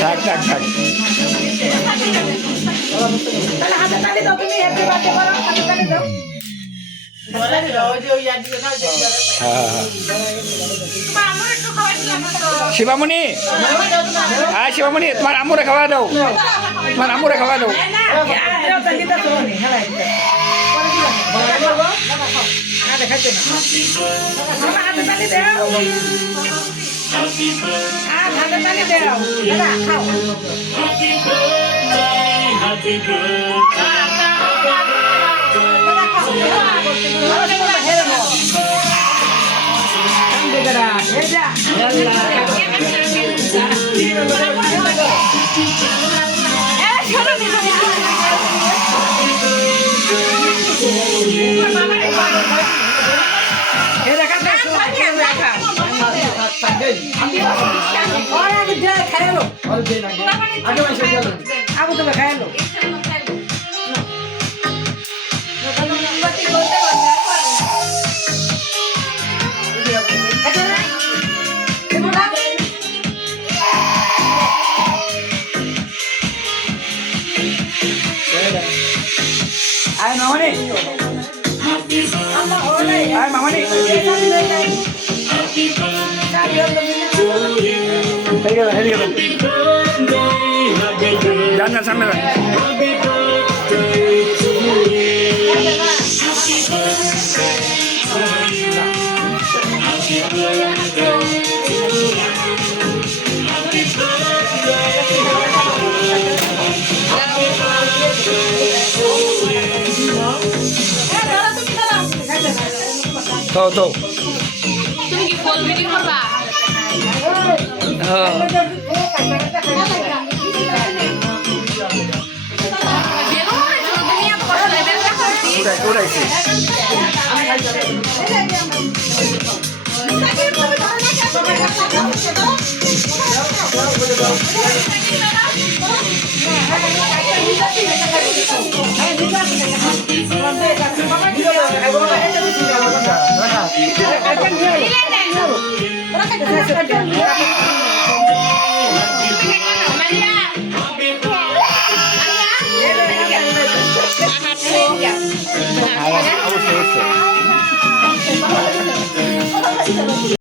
থাক থাক থাক শিবামণি, হ্যাঁ শিবামণি, তোমার আম্মুরে খাওয়া দাও, তোমার আম্মুরে খাওয়া দাও। আবু তুমি খাইলো আয় মামনি, আয় মামনি, যান না সামনে যান। তো তো তুমি কি ফুল ভিডিও করবা? হ্যাঁ উড়াইছি অবশ্যই অবশ্যই